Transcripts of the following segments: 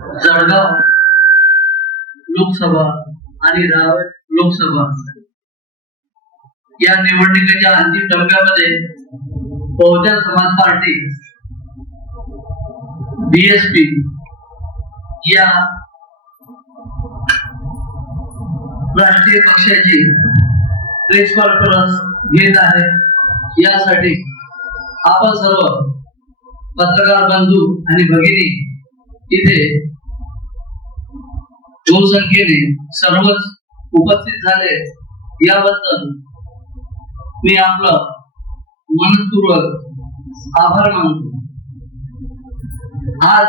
जळगाव लोकसभा आणि रावत लोकसभा. या निवडणुकीच्या अंतिम टप्प्यामध्ये बहुजन समाज पार्टी बीएसपी या राष्ट्रीय पक्षाची प्रेस कॉन्फरन्स घेत आहे. यासाठी आपण सर्व पत्रकार बंधू आणि भगिनी इथे संख्येने सर्वच उपस्थित झाले. याबद्दल मी आपलं मनपूर्वक आभार मानतो. आज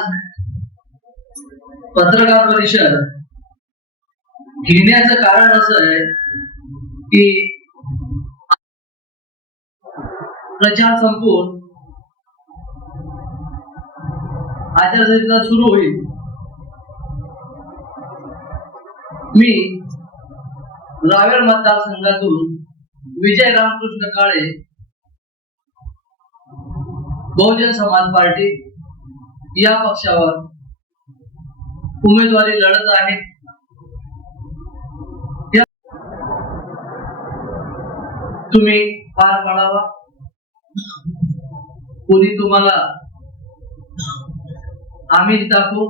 पत्रकार परिषद घेण्याचं कारण असं आहे की प्रचार संपून आचारसंहिता सुरू होईल. मी रावेर मतदारसंघातून विजय रामकृष्ण काळे बहुजन समाज पार्टी या पक्षावर उमेदवारी लढत आहे. तुम्ही पार पाडावा. कोणी तुम्हाला आम्ही दाखवू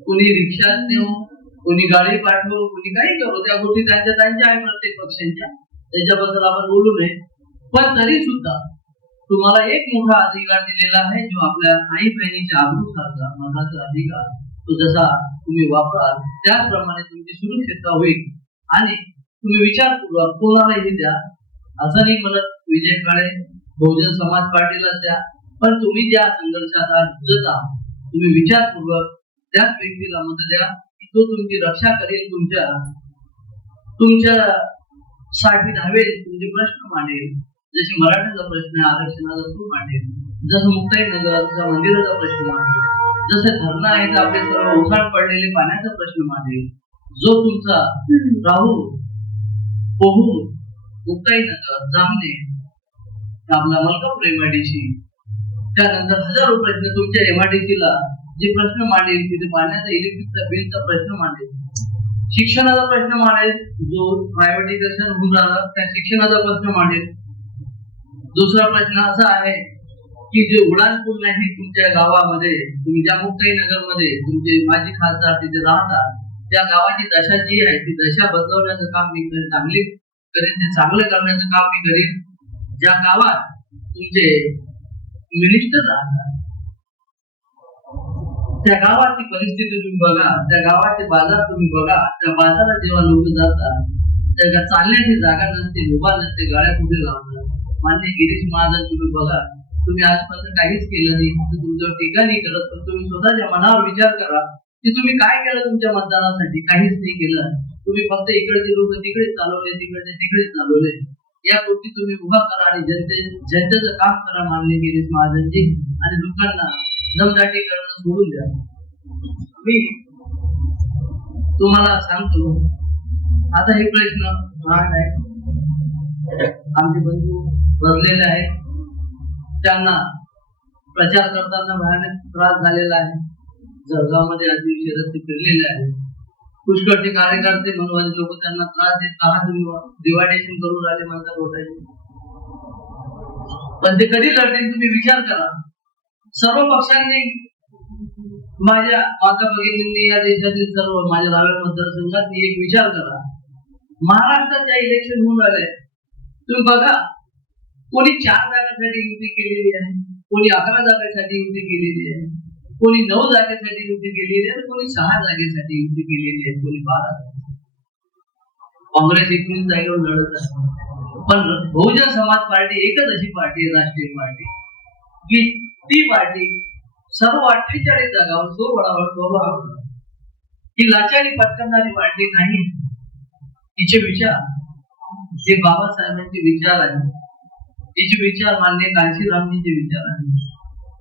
कुणी रिक्षात नेऊ कोणी गाडी पाठवू कुणी काही करू त्या गोष्टी त्यांच्या त्यांच्या आहे प्रत्येक पक्षांच्या. त्याच्याबद्दल आपण बोलू नये. पण तरी सुद्धा तुम्हाला एक मोठा अधिकार दिलेला आहे जो आपल्या आई बहिणीच्या आबरू सारखा मनाचा अधिकार तो जसा तुम्ही वापराल त्याचप्रमाणे तुमची सुरक्षितता होईल. आणि तुम्ही विचारपूर्वक कोणालाही द्या. असं नाही म्हणत विजय काळे बहुजन समाज पार्टीला द्या. पण तुम्ही ज्या संघर्षात आज आहात. तुम्ही विचारपूर्वक त्याच व्यक्तीला मत द्या की तो तुमची रक्षा करेल तुमच्या तुमच्या साठी धावेल तुमचे प्रश्न मांडेल. जसे मराठ्याचा प्रश्न आरक्षणाचा तो मांडेल. जसं मुक्ताई नगरचा मंदिराचा प्रश्न मांडेल. जसे धरणं आहे तर आपले सर्व ओसाड पडलेले पाण्याचा प्रश्न मांडेल. जो तुमचा राहू पोहू मुक्ताई नगर जामने आपला मलकापूर एमआयडीसी त्यानंतर हजारो प्रश्न तुमच्या एमआरडीसीला जे प्रश्न मांडेल तिथे पाण्याचा इलेक्ट्रिकचा बिलचा प्रश्न मांडेल शिक्षणाचा प्रश्न मांडेल जो प्रायव्हेटायझेशन होऊन राहिला त्या शिक्षणाचा प्रश्न मांडेल. दुसरा प्रश्न असा आहे की जे उडान पूल नाही तुमच्या गावामध्ये तुम्ही ज्या मुक्ताई नगरमध्ये तुमचे माजी खासदार तिथे राहतात त्या गावाची दशा जी आहे ती दशा बदलवण्याचं काम मी करेन चांगली करेन ते चांगलं करण्याचं काम मी करेन. ज्या गावात तुमचे मिनिस्टर राहतात त्या गावाची परिस्थिती तुम्ही बघा त्या गावाचे बाजार तुम्ही बघा त्या बाजारात जेव्हा लोक जातात त्या चालण्याची जागा नसते उभा नसते गाड्या कुठे लावतात मान्य गिरीश महाजन तुम्ही बघा तुम्ही आजपर्यंत काहीच केलं नाही फक्त तुमच्यावर टीका नाही करत पण तुम्ही स्वतःच्या मनावर विचार करा की तुम्ही काय केलं तुमच्या मतदानासाठी? काहीच नाही केलं. तुम्ही फक्त इकडचे लोक तिकडे चालवले तिकडचे तिकडे चालवले. या गोष्टी तुम्ही उभा करा आणि जनते जनतेचं काम करा मानले गेले महाजनजी. आणि लोकांना दमदाटी करणं सोडून द्या. मी तुम्हाला सांगतो आता हे प्रश्न महाग आहे. आमचे बंधू भरलेले आहेत. त्यांना प्रचार करताना भयानक त्रास झालेला आहे. जळगावमध्ये अतिशय रस्ते फिरलेले आहेत पुष्कळचे कार्यकर्ते म्हणून लोक त्यांना त्रास देत आहात. डिवायडेशन करून राहिले म्हणतात होतायचे पण ते कधी लढतील तुम्ही विचार करा. सर्व पक्षांनी माझ्या माता भगिनींनी या देशातील सर्व माझ्या रावेर मतदारसंघात एक विचार करा. महाराष्ट्रात ज्या इलेक्शन होऊन राहिले. तुम्ही बघा कोणी चार जागांसाठी युती केलेली आहे कोणी अकरा जागांसाठी युती केलेली आहे. कोणी नऊ जागेसाठी युद्ध केलेली आहे तर कोणी सहा जागेसाठी युद्ध केलेली आहे कोणी बारा काँग्रेस एकोणीस जागेवर लढत आहे पण बहुजन समाज पार्टी एकच अशी पार्टी आहे राष्ट्रीय पार्टी की ती पार्टी सर्व अठ्ठेचाळीस जागावर सो बळावर तो बळावर. ही लाचारी पटकणारी पार्टी नाही. तिचे विचार हे बाबासाहेबांचे विचार आहे तिचे विचार मान्य कांशीरामजींचे विचार आहे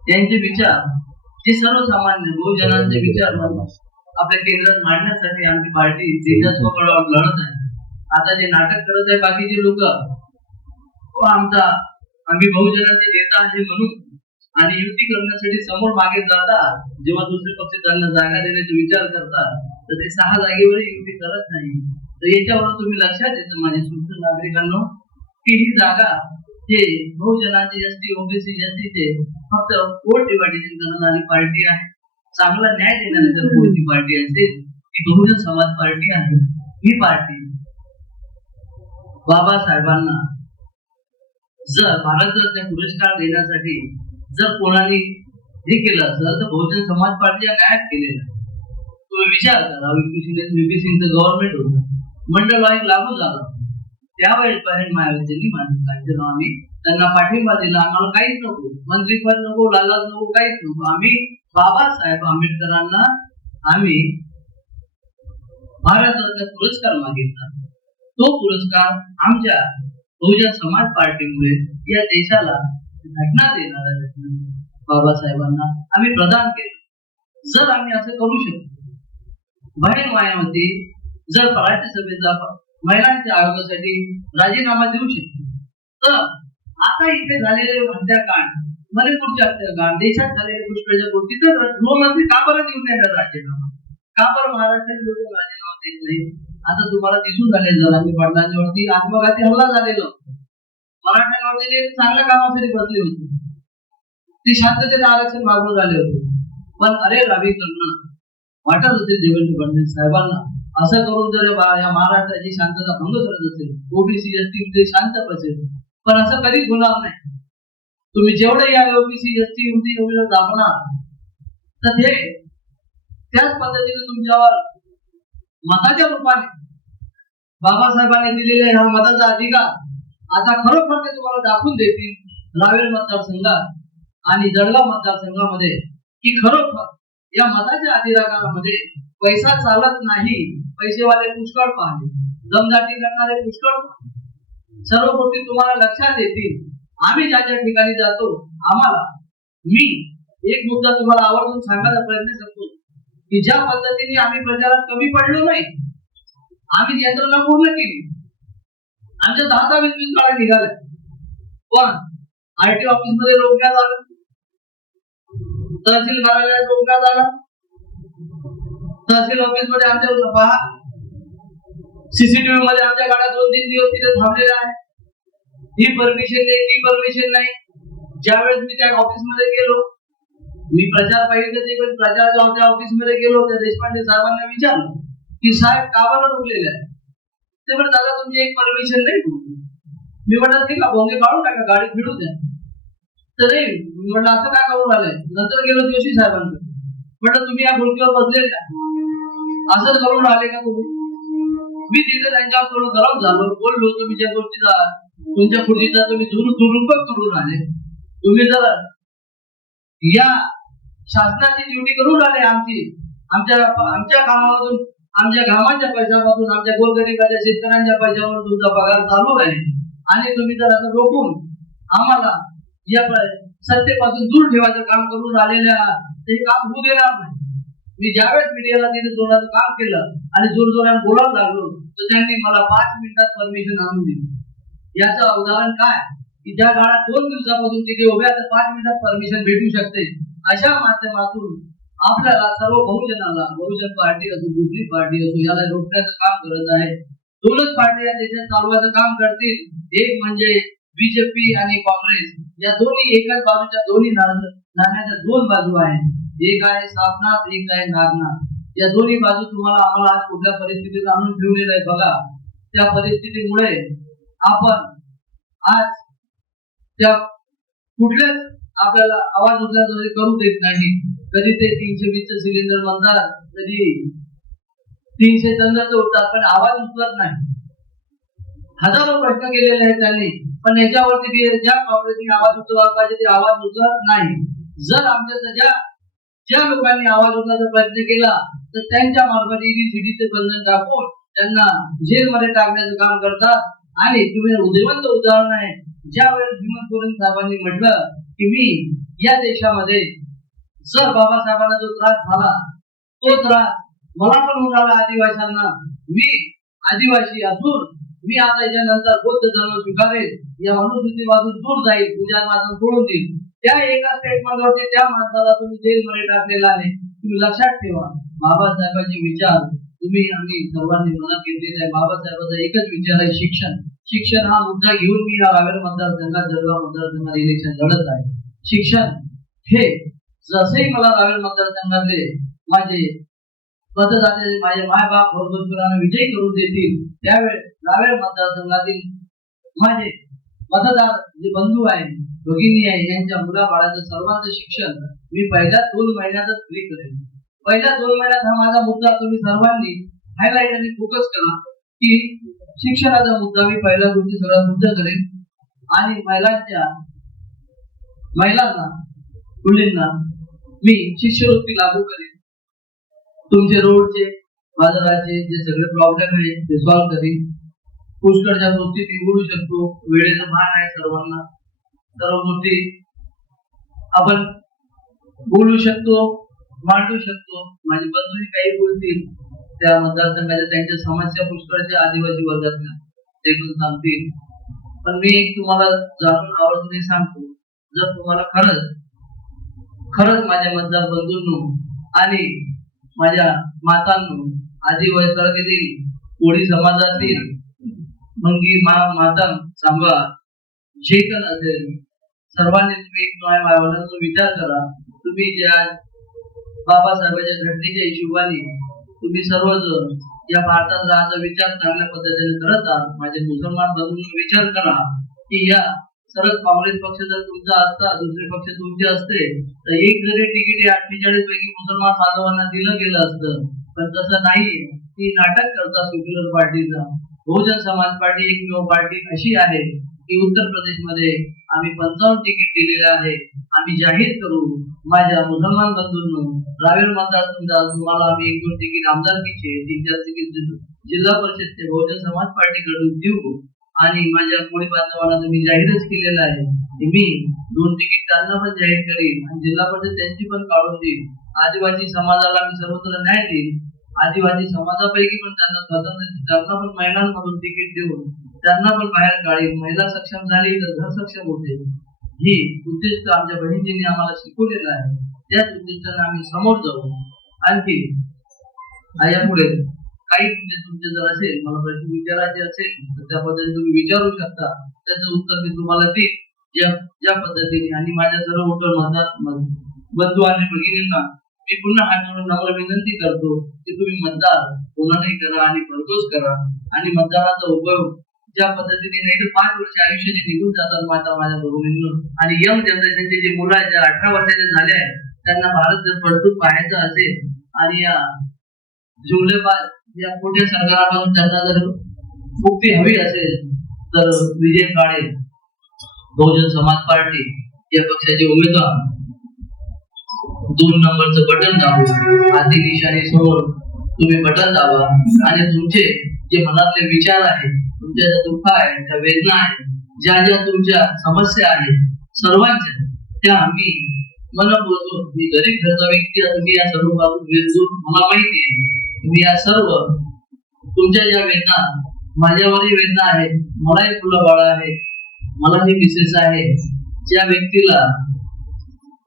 त्यांचे विचार हे सर्वसामान्य बहुजनांचे विचार आपल्या केंद्रात मांडण्यासाठी आमची पार्टी लढत आहे. आता जे नाटक करत आहे बाकीचे लोक आमचा आम्ही बहुजनांचे नेता आहे म्हणून आणि युती करण्यासाठी समोर मागे जातात जेव्हा दुसरे पक्ष त्यांना जागा देण्याचा विचार करतात तर ते सहा जागेवर युती करत नाही. तर याच्यावरून तुम्ही लक्षात येतं माझ्या सुद्धा नागरिकांनो की ही जागा हे बहुजनांची एसटी ओबीसी एसटीचे फक्त वोट डिवायडेशन करणारी पार्टी आहे. चांगला न्याय देणारी जर कोणती पार्टी असेल ती बहुजन समाज पार्टी आहे. ही पार्टी बाबासाहेबांना जर भारतरत्न पुरस्कार देण्यासाठी जर कोणाने हे केलं असेल तर बहुजन समाज पार्टी या कायच केलेलं तुम्ही विचार करा V P Singh V P सिंगचं गव्हर्नमेंट होतं. मंडळ आयोग लागू झालं. त्यावेळेस बहीण मायावतींनी मान्य केलं आम्ही त्यांना पाठिंबा दिला आम्हाला काहीच नको. मंत्रीपद नको लालाच नको काहीच नको. आम्ही बाबासाहेब आंबेडकरांना आम्ही भारतरत्न पुरस्कार मागितला. तो पुरस्कार आमच्या बहुजन समाज पार्टीमुळे या देशाला घटना देणाऱ्या बाबासाहेबांना आम्ही प्रदान केलं. जर आम्ही असं करू शकतो बहीण मायावती जर राज्यसभेचा महिलांच्या आयोगासाठी राजीनामा देऊ शकते तर आता इथे झालेले हत्याकांड मणिपूरच्या हत्याकांड देशात झालेल्या पुष्कळच्या गोष्टी तर गृहमंत्री का बरं देऊन येणार राजीनामा? का बरं महाराष्ट्राचे लोक राजीनामा देत नाही आता तुम्हाला दिसून झालेलं जर आम्ही पाटलांच्यावरती आत्मघाती हल्ला झालेला मराठ्यांवरती जे चांगल्या कामासाठी बसले होते. ते शांततेने आरक्षण मागून आले होते. पण अरे रवी करणं वाटत होते देवेंद्र फडणवीस साहेबांना असं करून जर या महाराष्ट्राची शांतता भंग करत असेल ओबीसी असतील ते शांत बसेल पण असं कधीच होणार नाही. तुम्ही जेवढे या ओबीसी एसटी युती एवढं दाबणार तर ते त्याच पद्धतीने तुमच्यावर मताच्या रूपाने बाबासाहेबांनी दिलेले हा मताचा अधिकार आता खरोखर ते तुम्हाला दाखवून देतील रावेर मतदारसंघात आणि जळगाव मतदारसंघामध्ये की खरोखर या मताच्या अधिकारामध्ये पैसा चालत नाही पैसेवाले पुष्कळ पाहणे दमदाटी करणारे पुष्कळ पाहणे. सर्व गोष्टी तुम्हाला लक्षात येतील. आम्ही ज्या ज्या ठिकाणी जातो आम्हाला मी एक मुद्दा तुम्हाला आवर्जून सांगायचा प्रयत्न करतो. की ज्या पद्धतीने आम्ही प्रचारात कमी पडलो नाही आम्ही यंत्रणा पूर्ण केली. आमच्या दहा दहा वीस वीस गाड्या निघाल्या. पण आयटी ऑफिसमध्ये रोखण्यात आलं. तहसील कार्यालयात रोखण्यात आलं. तहसील ऑफिसमध्ये आमच्या पहा सीसीटीव्ही मध्ये आमच्या गाड्या दोन तीन दिवस तिथे थांबलेल्या आहे ही परमिशन नाही ती परमिशन नाही. ज्यावेळेस मी त्या ऑफिसमध्ये गेलो मी प्रचार पाहिजे ते पण त्या ऑफिसमध्ये गेलो त्या देशपांडे साहेबांना विचारलं की साहेब का बरं आहे ते म्हणत दादा तुमची एक परमिशन नाही मी म्हटलं ठीक आहे भोंगे काढून टाका गाडी फिरू द्या. तर नाही मी म्हटलं असं काय करून आलंय? नंतर गेलो जोशी साहेबांकडे. म्हटलं तुम्ही या खुर्चीवर बसलेल्या असंच करून आले का तुम्ही? मी तिथे त्यांच्यावर थोडं गरम झालो. बोललो तुम्ही ज्या गोष्टीचा तुमच्या खुर्चीचा तुम्ही दुरुपयोग करून आले. तुम्ही जर या शासनाची ड्युटी करून आले आमची आमच्या आमच्या कामामधून आमच्या घामाच्या पैशामधून आमच्या गोरगरिबाच्या शेतकऱ्यांच्या पैशावर तुमचा पगार चालू आहे. आणि तुम्ही जर असं रोखून आम्हाला या सत्तेपासून दूर ठेवायचं काम करून आलेल्या ते काम होऊ देणार नाही. मी ज्यावेळेस मीडियाला तिने जोडायचं काम केलं आणि जोरात बोलावं लागलो तर त्यांनी मला पाच मिनिटात परमिशन आणून दिली. याचं उदाहरण काय? की ज्या काळात दोन दिवसापासून तिथे उभ्या तर पाच मिनिटात परमिशन भेटू शकते अशा माध्यमातून आपल्याला सर्व बहुजनाला बहुजन पार्टी असो दुसरी पार्टी असो याला रोखण्याचं काम करत आहे. दोनच पार्टी या देशात चालवायचं काम करतील. एक म्हणजे बीजेपी आणि काँग्रेस. या दोन्ही एकाच बाजूच्या दोन्ही नाण्याच्या दोन बाजू आहेत. एक आहे सापनाथ एक आहे नागनाथ. या दोन्ही बाजू तुम्हाला आम्हाला आज कुठल्या परिस्थितीत आणून ठेवलेलं आहे बघा. त्या परिस्थितीमुळे आपण आज त्या कुठल्याच आपल्याला आवाज उठल्याद्वारे करू देत नाही. कधी ते तीनशे वीसचे सिलेंडर म्हणतात कधी तीनशे चंद्रच उठतात पण आवाज उचलत नाही. हजारो प्रश्न केलेले आहेत त्यांनी पण याच्यावरती ज्या काँग्रेसने आवाज उचलला पाहिजे ते आवाज उचलत नाही. जर आमच्या ज्या ज्या लोकांनी आवाज उठण्याचा प्रयत्न केला तर त्यांच्या मार्फत ईडीसीडीचे बंधन टाकून त्यांना जेलमध्ये टाकण्याचं काम करतात. आणि तुम्ही उदयवंत उदाहरण आहे. ज्यावेळेस वेळेस कोरेन साहेबांनी म्हटलं की मी या देशामध्ये जर बाबासाहेबांना जो त्रास झाला तो त्रास मला पण होणार राहिला आदिवासींना. मी आदिवासी असून मी आता याच्यानंतर बौद्ध धर्म स्वीकारेल. या अनुसूचिपासून दूर जाईल पूजा माझं सोडून देईल. त्या एका स्टेटमेंटवरती त्या माणसाला तुम्ही जेलमध्ये टाकलेला आहे. तुम्ही लक्षात ठेवा. बाबासाहेबांचे विचार तुम्ही आम्ही सर्वांनी मनात घेतलेले आहे. बाबासाहेबांचा एकच विचार आहे शिक्षण. शिक्षण हा मुद्दा घेऊन मी या रावेर मतदारसंघात जळगाव मतदारसंघात इलेक्शन लढत आहे. शिक्षण हे जसे मला रावेर मतदारसंघातले माझे मतदाते माझे मायबाप बाप विजय करून देतील त्यावेळेस रावेर मतदारसंघातील माझे मतदार जे बंधू आहेत भगिनी आहे यांच्या मुलाबाळाचं सर्वांचं शिक्षण मी पहिल्या दोन महिन्यातच फ्री करेन. पहिल्या दोन महिन्यात हा माझा मुद्दा तुम्ही सर्वांनी हायलाईट आणि फोकस करा की शिक्षणाचा मुद्दा मी पहिल्या गोष्टी सर्वात मुद्दा करेन. आणि महिलांच्या महिलांना मुलींना मी शिष्यवृत्ती लागू करेन. तुमचे रोडचे बाजाराचे जे सगळे प्रॉब्लेम आहेत ते सॉल्व्ह करीन. पुष्कळच्या गोष्टी निवडू शकतो वेळेचं भाग आहे सर्वांना. सर्व गोष्टी आपण बोलू शकतो मांडू शकतो. माझे बंधूही काही बोलतील त्या मतदारसंघाच्या त्यांच्या समस्या पुष्कळच्या आदिवासी वर्गातल्या. ते पण सांगतील. पण मी तुम्हाला जाणून आवर्जून सांगतो. जर तुम्हाला खरंच खरंच माझ्या मतदार बंधूंनो आणि माझ्या मातांनो आदिवासी कोळी समाजातील मंगी मा मातम सांगा जे पण असेल सर्वांनी तुम्ही एक माय मायवडिलांचा विचार करा. तुम्ही ज्या बाबासाहेबांच्या घटनेच्या हिशोबाने तुम्ही सर्वजण या भारतात राहायचा विचार चांगल्या पद्धतीने करत आहात माझे मुसलमान बंधूंनो विचार करा की या सरळ काँग्रेस पक्ष जर तुमचा असता दुसरे पक्ष तुमचे असते तर एक जरी तिकीट अठ्ठेचाळीस पैकी मुसलमान बांधवांना दिलं गेलं असतं पण तसं नाही ती नाटक करता सेक्युलर पार्टीचा. बहुजन समाज पार्टी एकमेव पार्टी अशी आहे की उत्तर प्रदेशमध्ये आम्ही पंचावन्न तिकीट दिलेले आहे. आम्ही जाहीर करू. माझ्या मुसलमान बंधूंनो रावेर मतदारसंघात तुम्हाला आम्ही एक दोन तिकीट आमदारकीचे तीन चार तिकीट जिल्हा परिषदचे बहुजन समाज पार्टीकडून देऊ. आणि माझ्या कोळी बांधवांना तुम्ही मी जाहीरच केलेलं आहे की मी दोन तिकीट त्यांना पण जाहीर करीन आणि जिल्हा परिषद त्यांची पण काढून देईन आदिवासी समाजाला मी सर्वत्र न्याय देईन. आदिवासी समाजापैकी पण त्यांना स्वतंत्र त्यांना पण महिलांमधून तिकीट देऊन त्यांना पण बाहेर काढी महिला सक्षम झाली तर घर सक्षम होते. ही उद्दिष्ट आमच्या बहिणींनी आम्हाला शिकवलेलं आहे. त्याच उद्दिष्टाने आम्ही समोर जाऊ. आणखी यापुढे काही तुमचे तुमचे जर असेल मला प्रश्न विचारायचे असेल तर त्या पद्धतीने तुम्ही विचारू शकता. त्याचं उत्तर मी तुम्हाला देईन. ज्या ज्या पद्धतीने आणि माझ्या सर्व मोठं मतदार बंधू आणि भगिनींना मी पुन्हा हात जोडून नम्र विनंती करतो की तुम्ही मतदार कोणालाही करा आणि भरघोस करा. आणि मतदानाचा उपयोग ज्या पद्धतीने नाही तर पाच वर्ष आयुष्याचे निघून जातात माता माझ्या बरोबरीनं आणि यंग जनरेशनचे जे मुलं आहेत ज्या अठरा वर्षाचे झाले आहेत त्यांना भारत जर पडतून पाहायचं असेल आणि या जुमलेबाज या खोट्या सरकारापासून त्यांना जर मुक्ती हवी असेल तर विजय काळे बहुजन समाज पार्टी या पक्षाचे उमेदवार दोन नंबरचं बटन दाबून हाती निशाणी समोर तुम्ही बटन दाबा. आणि तुमचे जे मनातले विचार आहेत तुमच्या ज्या दुःख आहे त्या वेदना आहेत ज्या ज्या तुमच्या समस्या आहेत सर्वांच्या त्या आम्ही मला बोलतो मी गरीब घरचा व्यक्ती तुम्ही या सर्व बाबत वेदून मला माहिती आहे तुम्ही या सर्व तुमच्या ज्या वेदना माझ्यावरही वेदना आहेत मलाही फुलं बाळ आहे मला ही मिसेस आहे ज्या व्यक्तीला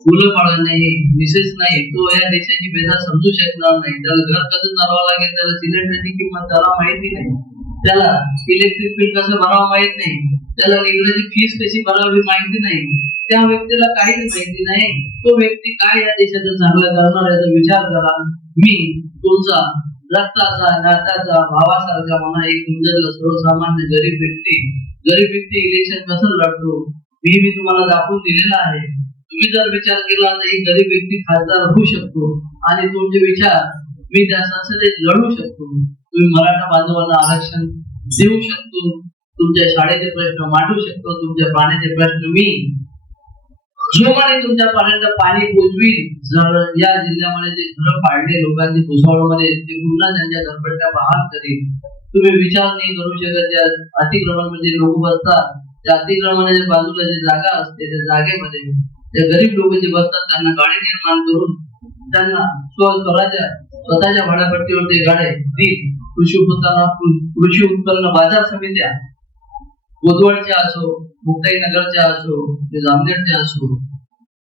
मुलं बाळ नाही मिसेस नाही तो या देशाची वेदना समजू शकणार नाही. त्याला घर कसं चालवावं लागेल? त्याला सिलेंडरची किंमत त्याला माहिती नाही. त्याला इलेक्ट्रिक बिल कसं भरावं माहीत नाही. त्याला इंग्रजी फीस कशी भरावी माहिती नाही. त्या व्यक्तीला काहीच माहिती नाही. तो व्यक्ती काय या देशाचं चांगलं करणार याचा विचार करा. मी तुमचा रक्ताचा नात्याचा भावासारखा म्हणा एक तुमच्यातला सर्वसामान्य गरीब व्यक्ती. गरीब व्यक्ती इलेक्शन कसं लढतो? मी मी तुम्हाला दाखवून दिलेला आहे. तुम्ही जर विचार केला तर एक गरीब व्यक्ती खासदार होऊ शकतो आणि तुमचे विचार मी त्या संसदेत लढू शकतो. तुम्ही मराठा बांधवांना आरक्षण देऊ शकतो तुमच्या शाळेचे प्रश्न मांडू शकतो तुमच्या पाण्याचे प्रश्न मी जोमाने तुमच्यापर्यंत पाणी पोचवी जर या जिल्ह्यामध्ये जे घर पाडले लोकांचे भुसावळमध्ये ते पुन्हा त्यांच्या घरपट्ट्या बहाल करील तुम्ही विचार नाही करू शकत ज्या अतिक्रमण म्हणजे लोक बसतात. त्या अतिक्रमणाच्या बाजूला जी जागा असते त्या जागेमध्ये त्या गरीब लोक जे बसतात त्यांना गाडी निर्माण करून त्यांना स्वराज्या स्वतःच्या भाड्यापट्टीवर ते गाड्या देईल कृषी उत्पन्न कृषी उत्पन्न बाजार समित्या बोदवडच्या असो मुक्ताई नगरच्या असो ते जामनेरच्या असो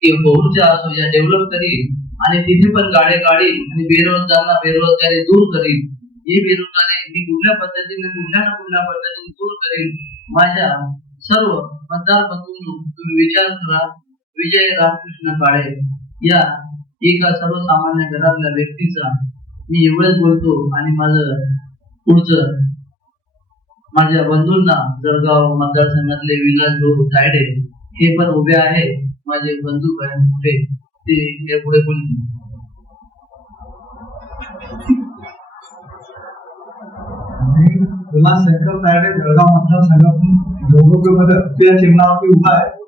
की बहुच्या असो या डेव्हलप करील आणि तिथे पण गाड्या काढील आणि बेरोजगारांना बेरोजगारी दूर करील ही बेरोजगारी मी कुठल्या पद्धतीने कुठल्या ना कुठल्या पद्धतीने दूर करील माझ्या सर्व मतदार बंधूंनो तुम्ही विचार करा. विजय रामकृष्ण काळे या एका सर्वसामान्य घरातल्या व्यक्तीचा मी एवढंच बोलतो आणि माझं पुढचं माझ्या बंधूंना जळगाव मतदारसंघातले विलास भाऊ तायडे हे पण उभे आहे माझे बंधू आहेत मोठे ते या पुढे बोलतील. विलास शंकर तायडे जळगाव मतदारसंघातून निवडणुकीमध्ये हत्ती चिन्हावरती उभा आहे.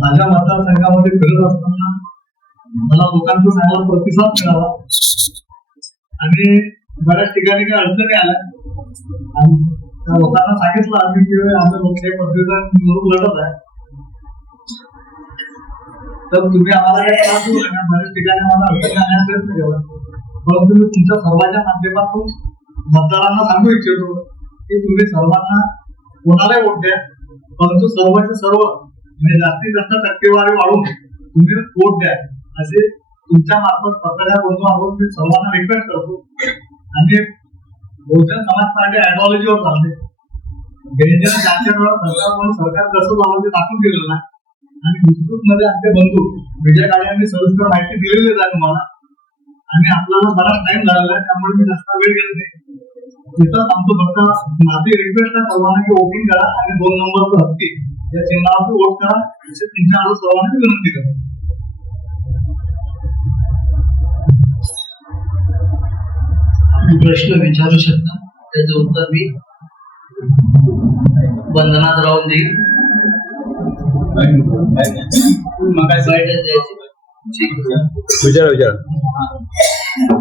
माझ्या मतदारसंघामध्ये फिरत असताना मला लोकांचा चांगला प्रतिसाद मिळाला. आणि बऱ्याच ठिकाणी काही अडचणी आल्या. आणि त्या लोकांना सांगितलं आम्ही की आमच्या लोकशाही पद्धतीचा निवडणूक लढत आहे. तर तुम्ही आम्हाला काही त्रास देऊ नका. बऱ्याच ठिकाणी आम्हाला अडचणी आणण्याचा प्रयत्न केला परंतु मी तुमच्या सर्वांच्या माध्यमातून मतदारांना सांगू इच्छितो की तुम्ही सर्वांना कोणालाही वोट द्या. परंतु सर्वचे सर्व म्हणजे जास्तीत जास्त टक्केवारी वाढवून तुम्ही वोट द्या. असे तुमच्या मार्फत पत्रकार बंधू आपण मी सर्वांना रिक्वेस्ट करतो. आणि बहुजन समाज पार्टी आयडिओलॉजीवर चालते. जास्त वेळा सरकार म्हणून सरकार कसं जावं ते दाखवून दिलेलं ना. आणि विस्तृत मध्ये आमचे बंधू विजय काळे यांनी सविस्तर माहिती दिलेली आहे तुम्हाला. आणि आपल्याला बराच टाइम झालेला आहे त्यामुळे मी जास्त वेळ घेत नाही. तिथं आमचं फक्त माझी रिक्वेस्ट आहे सर्वांना की वोटिंग करा आणि दोन नंबरचं हत्ती. या चिन्हावरती वोट करा असे तुमच्या आलो सर्वांना मी विनंती करतो तुम्ही प्रश्न विचारू शकता? त्याचं उत्तर मी बंधनात राहून देईल. विचारा विचारा.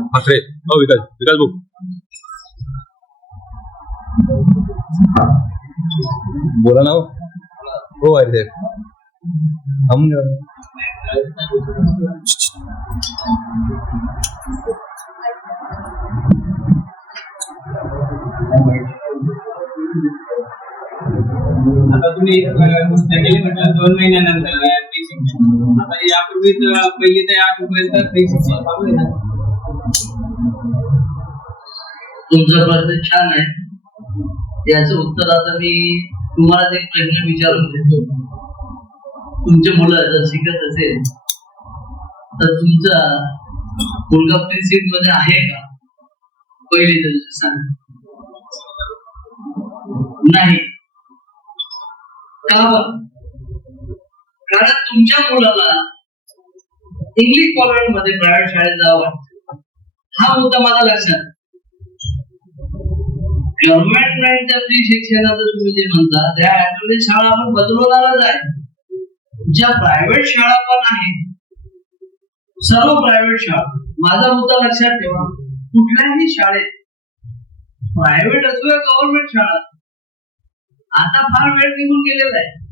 ठाकरे हो विकास विकास भाऊ. बोला ना हो. हो घ्या. आता तुम्ही केली म्हटलं दोन महिन्यानंतर. आता यापूर्वीच अं, पहिली ते आठवीपर्यंत फ्री शिक्षण चालू आहे ना तुमचा प्रश्न छान आहे. याचं उत्तर आता मी तुम्हाला एक प्रश्न विचारून देतो तुमचे मुलं जर शिकत असेल तर तुमचा मुलगा प्रिन्सिपमध्ये आहे का? पहिले तर सांग. नाही. का कारण तुमच्या मुलाला इंग्लिश कॉन्व्हेंटमध्ये प्रायव्हेट शाळेत जावं हा मुद्दा माझा लक्षात गव्हर्नमेंट गव्हर्नमेंटच्या फ्री शिक्षणाचं तुम्ही जे म्हणता त्या ऍक्च्युअली शाळा आपण बदलवणारच आहे. ज्या प्रायव्हेट शाळा पण आहेत सर्व प्रायव्हेट शाळा माझा मुद्दा लक्षात ठेवा कुठल्याही शाळेत प्रायव्हेट असो या गव्हर्नमेंट शाळा आता फार वेळ निघून गेलेला आहे.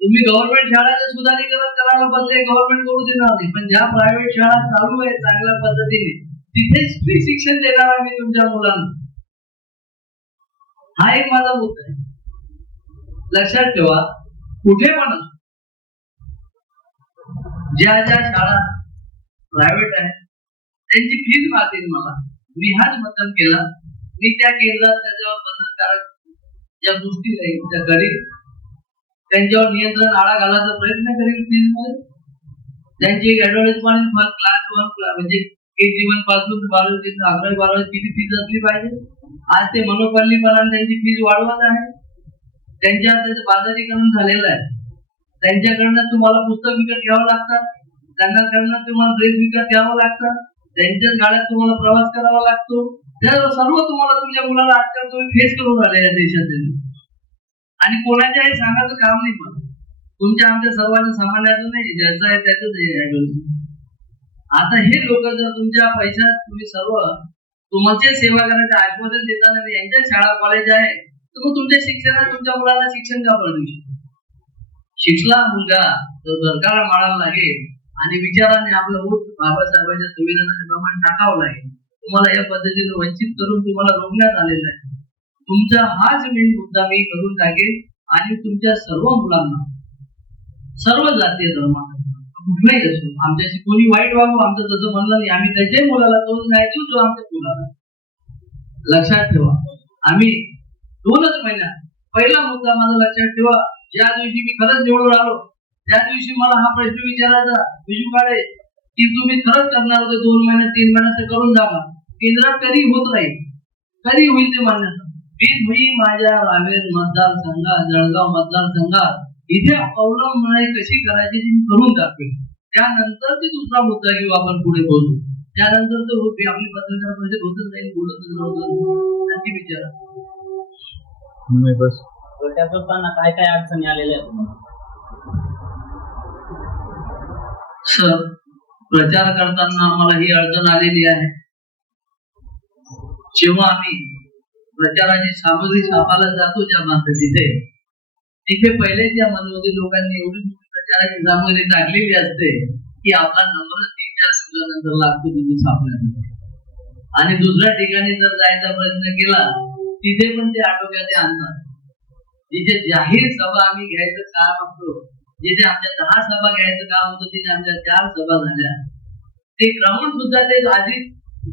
तुम्ही गव्हर्नमेंट शाळाचं सुधारीकरण करायला बसले गव्हर्नमेंट करू देणार नाही. पण ज्या प्रायव्हेट शाळा चालू आहे चांगल्या पद्धतीने तिथेच फ्री शिक्षण देणार आम्ही मी तुमच्या मुलांना. हा एक माझा मुद्दा आहे. लक्षात ठेवा कुठे पण असो, ज्या ज्या शाळा प्रायव्हेट आहे त्यांची फीज मागतील मला. मी हाच मतदान केला. मी त्या केंद्रात त्याच्यावर बंधनकारक ज्या गोष्टी आहेत त्या करील त्यांच्यावर नियंत्रण आळा घालायचा प्रयत्न करेल फीजमध्ये त्यांची एक ऍडव्हर्टाईजमेंट फर्स्ट क्लास वन म्हणजे केजी वनपासून बारावी अकरावी बारावी किती फीज असली पाहिजे. आज ते मनोपल्लीपणाने त्यांची फीज वाढवत आहे. त्यांच्या त्याचं बाजारीकरण झालेलं आहे. त्यांच्याकडनं तुम्हाला पुस्तक विकत घ्यावं लागतात त्यांना कडनं तुम्हाला ड्रेस विकत घ्यावं लागतात त्यांच्याच गाड्यात तुम्हाला प्रवास करावा लागतो. त्या सर्व तुम्हाला तुमच्या मुलाला आजकाल तुम्ही फेस करून राहिले या देशातील. आणि कोणाच्याही सांगायचं काम नाही पण. तुमच्या आमच्या सर्वांच्या सामान्याचं नाही. ज्याचं आहे त्याच आता हे लोक जर तुमच्या पैशात तुम्ही सर्व तुमचे सेवा करण्याचे आश्वासन देताना यांच्या शाळा कॉलेज आहे. तर मग तुमच्या शिक्षणात तुमच्या मुलाला शिक्षण का शकतो? शिकला मुलगा तर सरकारला माळायला लागेल आणि विचाराने आपलं वोट बाबासाहेबांच्या संविधानाचे प्रमाण टाकावं लागेल तुम्हाला या पद्धतीने वंचित करून तुम्हाला रोखण्यात आलेलं आहे. तुमचा हाच मेन मुद्दा मी करून टाकेल आणि तुमच्या सर्व मुलांना सर्व जातीय धर्मात कुठलाही असो आमच्याशी कोणी वाईट वागू आमचं तसं म्हणलं नाही. आम्ही त्याच्याही मुलाला तोच न्यायचो जो आमच्या मुलाला. लक्षात ठेवा. आम्ही दोनच महिन्या पहिला मुद्दा माझा लक्षात ठेवा. ज्या दिवशी मी खरंच निवडून आलो त्या दिवशी मला हा प्रश्न विचारायचा. विजू काळे की तुम्ही खरंच करणार होते दोन महिन्यात तीन महिन्यात करून दाखवा. केंद्रात कधी होत राहील कधी होईल ते मान्य. मी मी माझ्या रावेर मतदारसंघात जळगाव मतदारसंघात इथे अवलंबनाई कशी करायची ती मी करून दाखवेल त्यानंतर ते दुसरा मुद्दा घेऊ आपण पुढे बोलू. त्यानंतर तर होती आपली पत्रकार परिषद होतच नाही बोलतच नव्हतं नक्की विचारा. नाही बस. गटात असताना काय काय अडचणी आलेल्या आहेत तुम्हाला? सर प्रचार करताना आम्हाला ही अडचण आलेली आहे. जेव्हा आम्ही प्रचाराची सामग्री छापायला जातो ज्या माणसं तिथे तिथे पहिले त्या मनोदी लोकांनी एवढी मोठी प्रचाराची सामग्री टाकलेली असते की आपला नंबर तीन चार दिवसानंतर लागतो तिथे छापण्यासाठी आणि दुसऱ्या ठिकाणी जर जायचा प्रयत्न केला तिथे पण ते आटोक्यात आणतात. जिथे जाहीर सभा आम्ही घ्यायचं काम असतो जिथे आमच्या दहा सभा घ्यायचं काम होतं तिथे आमच्या चार सभा झाल्या. ते क्रमण सुद्धा ते आधी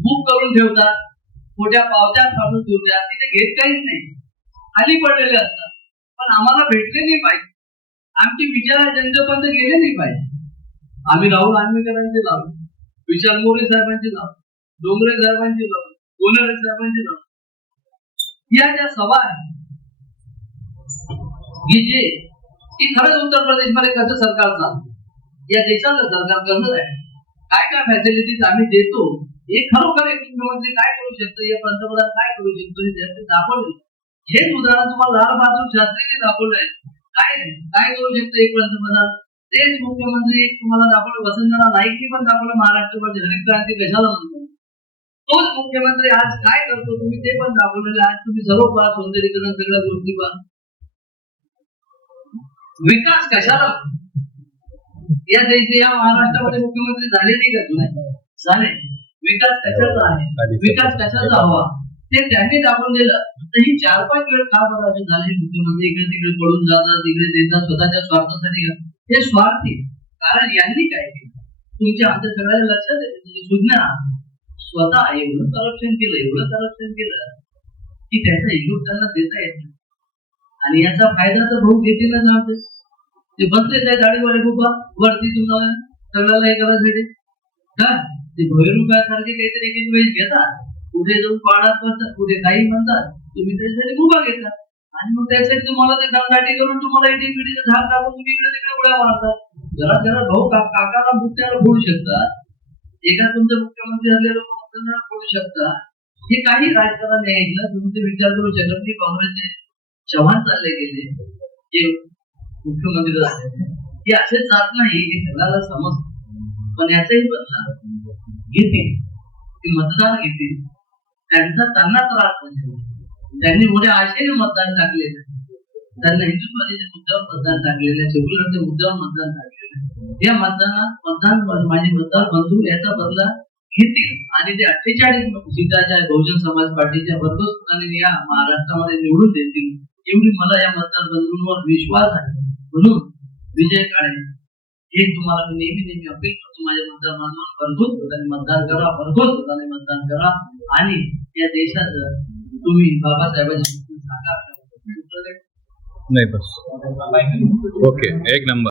बुक करून ठेवतात. मोठ्या पावत्या फाटून ठेवतात. तिथे घेत काहीच नाही. खाली पडलेले असतात. पण आम्हाला भेटले नाही पाहिजे. आमचे विचार जनतेपर्यंत गेले नाही पाहिजे. आम्ही राहुल आंबेडकरांचे लावलो विशाल मोरे साहेबांचे लावलो डोंगरे साहेबांचे लावलो कोलरे साहेबांचे लावलो या ज्या सभा आहेत जे की खरंच उत्तर प्रदेशमध्ये कसं सरकार चालतं? या देशाला सरकार कसं आहे काय काय फॅसिलिटीज आम्ही देतो? हे खरोखर एक मुख्यमंत्री काय करू शकतो? या पंतप्रधान काय करू शकतो? हे त्याचे दाखवले हेच उदाहरण तुम्हाला लाल बहादूर शास्त्रीने दाखवलं आहे काय काय करू शकतो एक पंतप्रधान? तेच मुख्यमंत्री तुम्हाला दाखवलं वसंतराव नाईकनी पण दाखवलं महाराष्ट्रामध्ये हरित क्रांती कशाला म्हणतो? तोच मुख्यमंत्री आज काय करतो तुम्ही ते पण दाखवलेलं. आज तुम्ही सर्व पहा सौंदर्यीकरण सगळ्या गोष्टी पहा. विकास कशाला? या देशी या महाराष्ट्रामध्ये मुख्यमंत्री झाले नाही का? तुला झाले. विकास कशाचा आहे? विकास कशाचा हवा? ते त्यांनी दाबून दिलं. तर ही चार पाच वेळ का बघायचे झाले? मुख्यमंत्री इकडे तिकडे पडून जातात इकडे देतात स्वतःच्या स्वार्थासाठी हे स्वार्थी कारण यांनी काय केलं? तुमच्या आमच्या सगळ्या लक्षात येते सुज्ञा स्वतः एवढं करप्शन केलं एवढं करप्शन केलं की त्याचा इगो त्यांना देता येत नाही. आणि याचा फायदा तर भाऊ घेतीलच नव्हते ते बसले त्या गाडीवर उभा वरती तुम्हाला सगळ्याला हे करायसाठी का? ते भैरुकासारखे काहीतरी एक एक वेळेस घेतात. कुठे जाऊन पाळत बसतात कुठे काही म्हणतात तुम्ही त्यासाठी उभा घेता आणि मग त्यासाठी तुम्हाला ते दमदाटी करून तुम्हाला एटी पिढीचं झाड टाकून तुम्ही इकडे तिकडे उड्या मारतात. जरा जरा भाऊ काकाला मुक्त्याला फोडू शकतात एका तुमच्या मुख्यमंत्री झालेलं मुद्द्याला फोडू शकता. हे काही राजकारण नाही ऐकलं तुम्ही ते विचार करू शकत नाही. काँग्रेसचे चव्हाण चालले गेले. जे मुख्यमंत्री झाले. हे असे जात नाही हे सगळ्याला समजत. पण याचाही बदला घेतील. ते मतदार घेतील. त्यांचा त्यांना त्रास त्यांनी मोठ्या आशेने मतदान टाकलेलं आहे. त्यांना हिंदुत्वाच्या मुद्द्यावर मतदान टाकलेलं आहे सेक्युलरच्या मुद्द्यावर मतदान टाकलेलं या मतदानात मतदान माझे मतदार बंधू याचा बदला घेतील. आणि ते अठ्ठेचाळीस सीटाच्या बहुजन समाज पार्टीच्या भरघोस या महाराष्ट्रामध्ये निवडून देतील. एवढी मला या मतदार बंधूंवर विश्वास आहे. म्हणून विजय काळे हे तुम्हाला मी नेहमी नेहमी अपील करतो. माझ्या मतदार बांधवांना भरघोस मतदान करा भरघोस मतदान करा आणि या देशाचं तुम्ही बाबासाहेबांची साकार नाही बस. ओके एक नंबर.